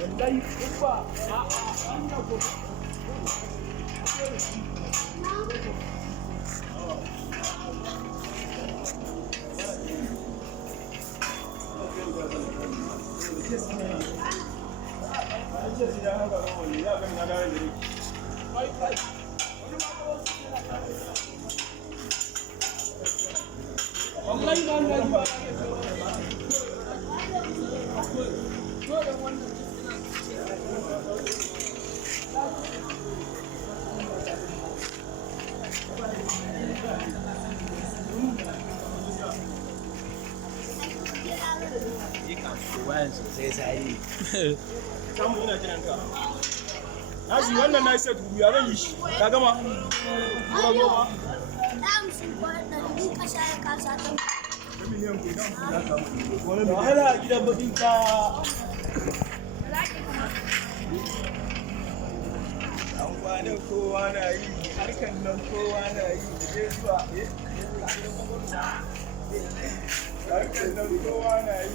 wallahi kuma Naji wannan na sai dubu ya zan yi shi. Ka gama? Ka gama? Wahala a gidan bakin ka. Amfanin kowa na yi, harkan nan kowa na yi, je zuwa. Harkan nan kowa na yi.